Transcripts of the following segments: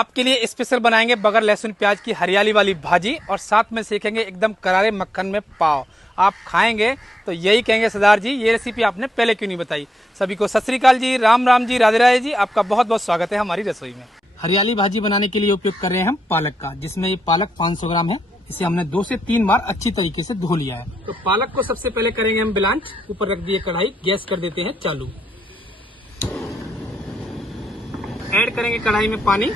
आपके लिए स्पेशल बनाएंगे बगैर लहसुन प्याज की हरियाली वाली भाजी और साथ में सेकेंगे एकदम करारे मक्खन में पाव। आप खाएंगे तो यही कहेंगे सरदार जी ये रेसिपी आपने पहले क्यों नहीं बताई। सभी को सत श्री अकाल जी, राम राम जी, राधे राधे जी। आपका बहुत बहुत स्वागत है हमारी रसोई में। हरियाली भाजी बनाने के लिए उपयोग कर रहे हैं हम पालक का, जिसमें ये पालक 500 ग्राम है। इसे हमने 2 से 3 बार अच्छी तरीके से धो लिया है। तो पालक को सबसे पहले करेंगे हम ब्लांच। ऊपर रख दिए कढ़ाई, गैस कर देते हैं चालू। ऐड करेंगे कढ़ाई में पानी।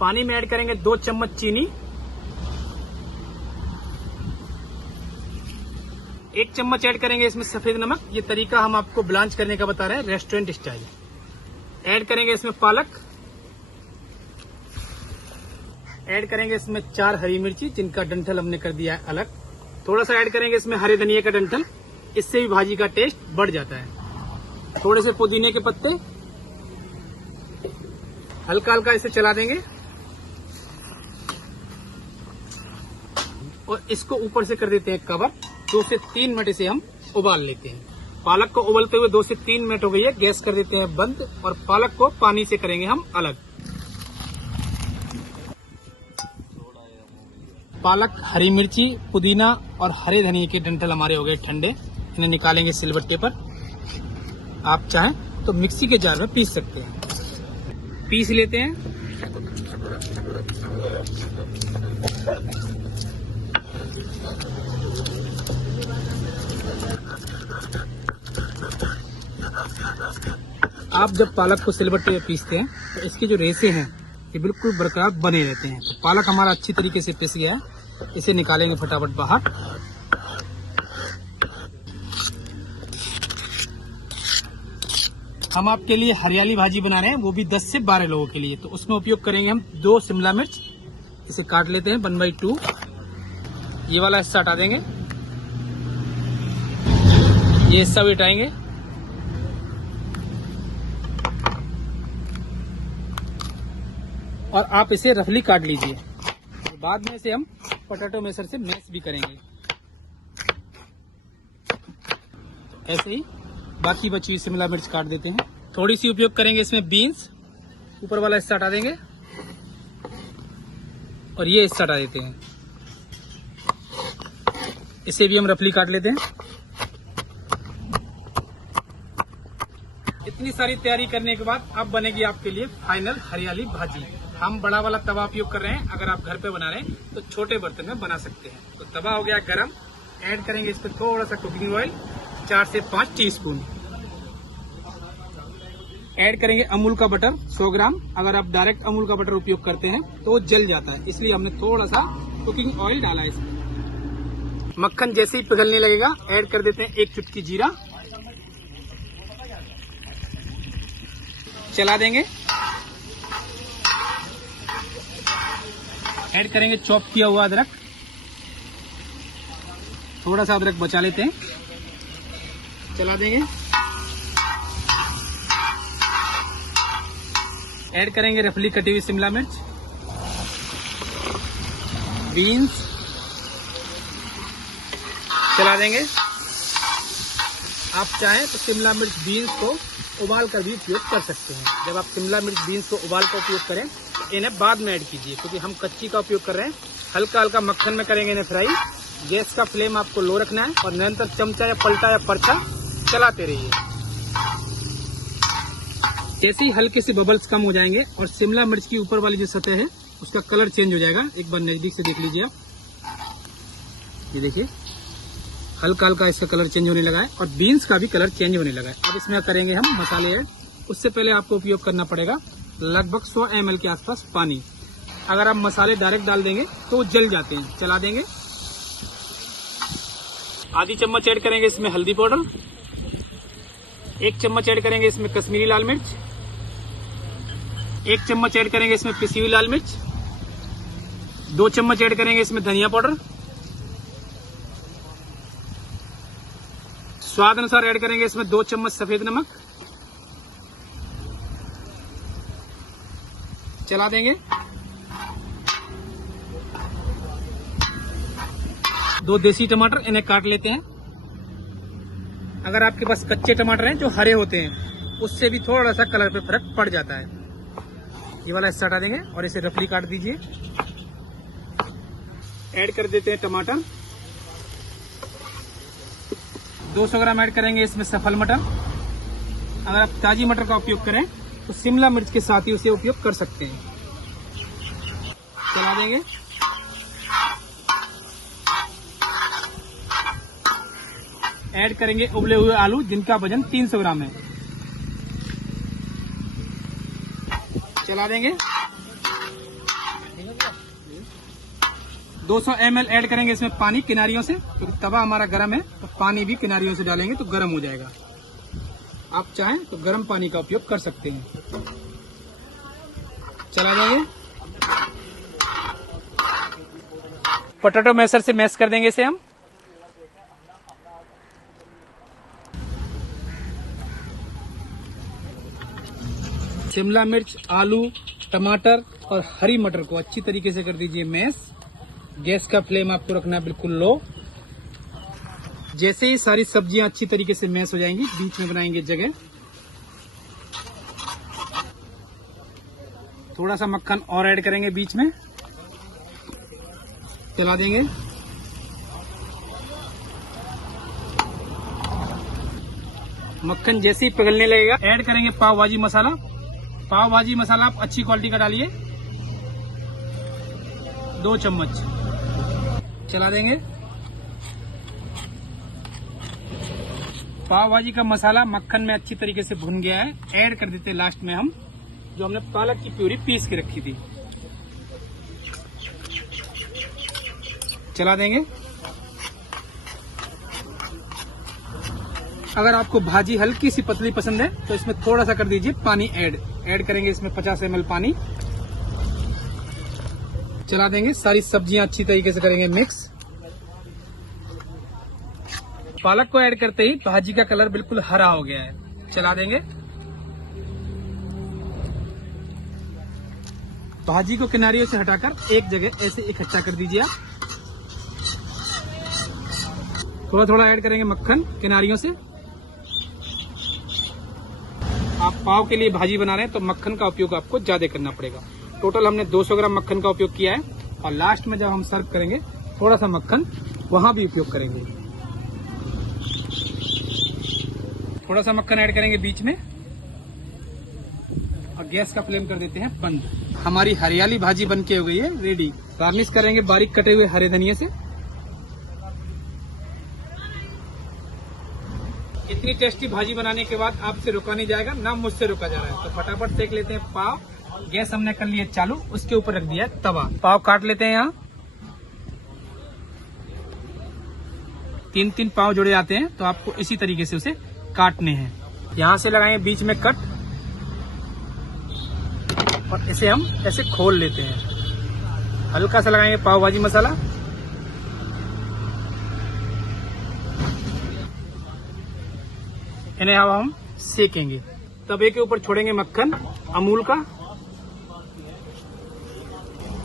पानी में ऐड करेंगे 2 चम्मच चीनी, 1 चम्मच ऐड करेंगे इसमें सफेद नमक। ये तरीका हम आपको ब्लांच करने का बता रहे हैं, रेस्टोरेंट स्टाइल। ऐड करेंगे इसमें पालक। ऐड करेंगे इसमें 4 हरी मिर्ची, जिनका डंठल हमने कर दिया है अलग। थोड़ा सा ऐड करेंगे इसमें हरे धनिया का डंठल, इससे भी भाजी का टेस्ट बढ़ जाता है। थोड़े से पुदीने के पत्ते, हल्का हल्का इसे चला देंगे और इसको ऊपर से कर देते हैं कवर। 2 से 3 मिनट इसे हम उबाल लेते हैं। पालक को उबलते हुए 2 से 3 मिनट हो गई है। गैस कर देते हैं बंद और पालक को पानी से करेंगे हम अलग। पालक, हरी मिर्ची, पुदीना और हरे धनिया के डंठल हमारे हो गए ठंडे। इन्हें निकालेंगे सिलबट्टे पर। आप चाहें तो मिक्सी के जार में पीस सकते हैं। पीस लेते हैं। आप जब पालक को सिलबट्टे में पीसते हैं तो इसके जो रेशे हैं ये बिल्कुल बरकरार बने रहते हैं। तो पालक हमारा अच्छी तरीके से पिस गया है। इसे निकालेंगे फटाफट बाहर। हम आपके लिए हरियाली भाजी बना रहे हैं, वो भी 10 से 12 लोगों के लिए। तो उसमें उपयोग करेंगे हम 2 शिमला मिर्च। इसे काट लेते हैं 1/2। ये वाला हिस्सा हटा देंगे, ये हिस्सा भी हटाएंगे। और आप इसे रफली काट लीजिए। बाद में इसे हम पोटैटो मैशर से मैश भी करेंगे। ऐसे ही बाकी बची हुई शिमला मिर्च काट देते हैं। थोड़ी सी उपयोग करेंगे इसमें बीन्स। ऊपर वाला हिस्सा हटा देंगे और ये हिस्सा हटा देते हैं। इसे भी हम रफली काट लेते हैं। इतनी सारी तैयारी करने के बाद अब बनेगी आपके लिए फाइनल हरियाली भाजी। हम बड़ा वाला तवा उपयोग कर रहे हैं। अगर आप घर पे बना रहे हैं तो छोटे बर्तन में बना सकते हैं। तो तवा हो गया गरम। ऐड करेंगे इस पर थोड़ा सा कुकिंग ऑयल, 4 से 5 टीस्पून। ऐड करेंगे अमूल का बटर 100 ग्राम। अगर आप डायरेक्ट अमूल का बटर उपयोग करते हैं तो वो जल जाता है, इसलिए हमने थोड़ा सा कुकिंग ऑयल डाला है इसमें। मक्खन जैसे ही पिघलने लगेगा ऐड कर देते हैं 1 चुटकी जीरा। चला देंगे। ऐड करेंगे चॉप किया हुआ अदरक। थोड़ा सा अदरक बचा लेते हैं। चला देंगे। ऐड करेंगे रफली कटी हुई शिमला मिर्च, बीन्स। चला देंगे। आप चाहें तो शिमला मिर्च बीन्स को उबाल कर भी उपयोग कर सकते हैं। जब आप शिमला मिर्च बीन्स को उबाल कर उपयोग करें तो इन्हें बाद में ऐड कीजिए, क्योंकि हम कच्ची का उपयोग कर रहे हैं। हल्का हल्का मक्खन में करेंगे इन्हें फ्राई। गैस का फ्लेम आपको लो रखना है और निरंतर चमचा या पलटा या पर्चा चलाते रहिए। जैसे ही हल्के से बबल्स कम हो जाएंगे और शिमला मिर्च की ऊपर वाली जो सतह है उसका कलर चेंज हो जाएगा। एक बार नजदीक से देख लीजिए आप। ये देखिए हल्का हल्का इसका कलर चेंज होने लगा है और बीन्स का भी कलर चेंज होने लगा है। अब इसमें करेंगे हम मसाले ऐड। उससे पहले आपको उपयोग करना पड़ेगा लगभग 100 ml के आसपास पानी। अगर आप मसाले डायरेक्ट डाल देंगे तो वो जल जाते हैं। चला देंगे। आधी चम्मच ऐड करेंगे इसमें हल्दी पाउडर। 1 चम्मच ऐड करेंगे इसमें कश्मीरी लाल मिर्च। 1 चम्मच ऐड करेंगे इसमें पिसी हुई लाल मिर्च। 2 चम्मच ऐड करेंगे इसमें धनिया पाउडर। स्वाद अनुसार ऐड करेंगे इसमें 2 चम्मच सफेद नमक। चला देंगे। 2 देसी टमाटर, इन्हें काट लेते हैं। अगर आपके पास कच्चे टमाटर हैं जो हरे होते हैं उससे भी थोड़ा सा कलर पे फर्क पड़ जाता है। ये वाला हिस्सा हटा देंगे और इसे रफली काट दीजिए। ऐड कर देते हैं टमाटर। 200 ग्राम ऐड करेंगे इसमें सफल मटर। अगर आप ताजी मटर का उपयोग करें तो शिमला मिर्च के साथ ही उसे उपयोग कर सकते हैं। चला देंगे। ऐड करेंगे उबले हुए आलू जिनका वजन 300 ग्राम है। चला देंगे। 200 ml ऐड करेंगे इसमें पानी किनारियों से, क्योंकि तवा हमारा गर्म है तो पानी भी किनारियों से डालेंगे तो गर्म हो जाएगा। आप चाहें तो गर्म पानी का उपयोग कर सकते हैं। चला देंगे। पोटैटो मैशर से मैश कर देंगे इसे हम। शिमला मिर्च, आलू, टमाटर और हरी मटर को अच्छी तरीके से कर दीजिए मैश। गैस का फ्लेम आपको रखना है बिल्कुल लो। जैसे ही सारी सब्जियां अच्छी तरीके से मैश हो जाएंगी, बीच में बनाएंगे जगह। थोड़ा सा मक्खन और ऐड करेंगे बीच में। चला देंगे। मक्खन जैसे ही पिघलने लगेगा ऐड करेंगे पाव भाजी मसाला। पाव भाजी मसाला आप अच्छी क्वालिटी का डालिए, 2 चम्मच। चला देंगे। पाव भाजी का मसाला मक्खन में अच्छी तरीके से भुन गया है। ऐड कर देते हैं लास्ट में हम जो हमने पालक की प्यूरी पीस के रखी थी। चला देंगे। अगर आपको भाजी हल्की सी पतली पसंद है तो इसमें थोड़ा सा कर दीजिए पानी ऐड करेंगे इसमें 50 ml पानी। चला देंगे। सारी सब्जियां अच्छी तरीके से करेंगे मिक्स। पालक को ऐड करते ही भाजी का कलर बिल्कुल हरा हो गया है। चला देंगे। भाजी को किनारियों से हटाकर एक जगह ऐसे इकट्ठा कर दीजिए आप। थोड़ा थोड़ा ऐड करेंगे मक्खन किनारियों से। आप पाव के लिए भाजी बना रहे हैं तो मक्खन का उपयोग आपको ज्यादा करना पड़ेगा। टोटल हमने 200 ग्राम मक्खन का उपयोग किया है और लास्ट में जब हम सर्व करेंगे थोड़ा सा मक्खन वहां भी उपयोग करेंगे। थोड़ा सा मक्खन ऐड करेंगे बीच में और गैस का फ्लेम कर देते हैं बंद। हमारी हरियाली भाजी बनके हो गई है रेडी। गार्निश करेंगे बारीक कटे हुए हरे धनिये से। इतनी टेस्टी भाजी बनाने के बाद आपसे रुका नहीं जाएगा, ना मुझसे रुका जा रहा है। तो फटाफट सेक लेते हैं पाव। गैस हमने कर लिया चालू, उसके ऊपर रख दिया है तवा। पाव काट लेते हैं। यहाँ 3-3 पाव जोड़े आते हैं तो आपको इसी तरीके से उसे काटने हैं। यहाँ से लगाएंगे बीच में कट और इसे हम ऐसे खोल लेते हैं। हल्का सा लगाएंगे पाव भाजी मसाला। इन्हें अब हम सेकेंगे। तवे के ऊपर छोड़ेंगे मक्खन अमूल का,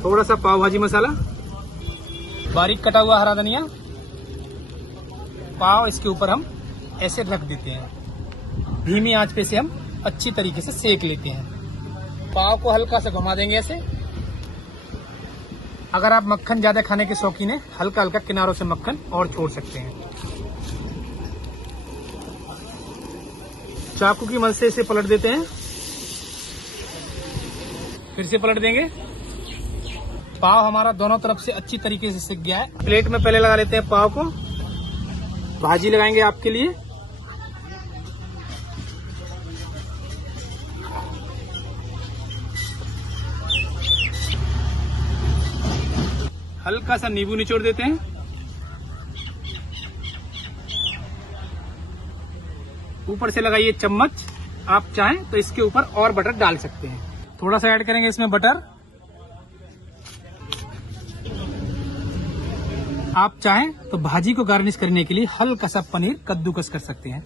थोड़ा सा पाव भाजी मसाला, बारीक कटा हुआ हरा धनिया। पाव इसके ऊपर हम ऐसे रख देते हैं। धीमी आंच पे से हम अच्छी तरीके से सेक लेते हैं। पाव को हल्का सा घुमा देंगे ऐसे। अगर आप मक्खन ज्यादा खाने के शौकीन हैं, हल्का हल्का किनारों से मक्खन और छोड़ सकते हैं। चाकू की मदद से इसे पलट देते हैं। फिर से पलट देंगे। पाव हमारा दोनों तरफ से अच्छी तरीके से सिक गया है। प्लेट में पहले लगा लेते हैं पाव को। भाजी लगाएंगे आपके लिए। हल्का सा नींबू निचोड़ देते हैं। ऊपर से लगाइए चम्मच। आप चाहें तो इसके ऊपर और बटर डाल सकते हैं। थोड़ा सा ऐड करेंगे इसमें बटर। आप चाहें तो भाजी को गार्निश करने के लिए हल्का सा पनीर कद्दूकस कर सकते हैं।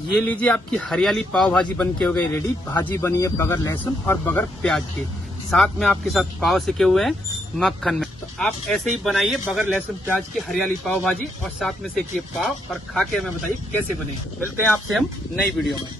ये लीजिए, आपकी हरियाली पाव भाजी बन के हो गई रेडी। भाजी बनी है बगैर लहसुन और बगैर प्याज के, साथ में आपके साथ पाव सिके हुए हैं मक्खन में। तो आप ऐसे ही बनाइए बगैर लहसुन प्याज की हरियाली पाव भाजी और साथ में सेकिए पाव और खा के हमें बताइए कैसे बने। मिलते हैं आपसे हम नई वीडियो में।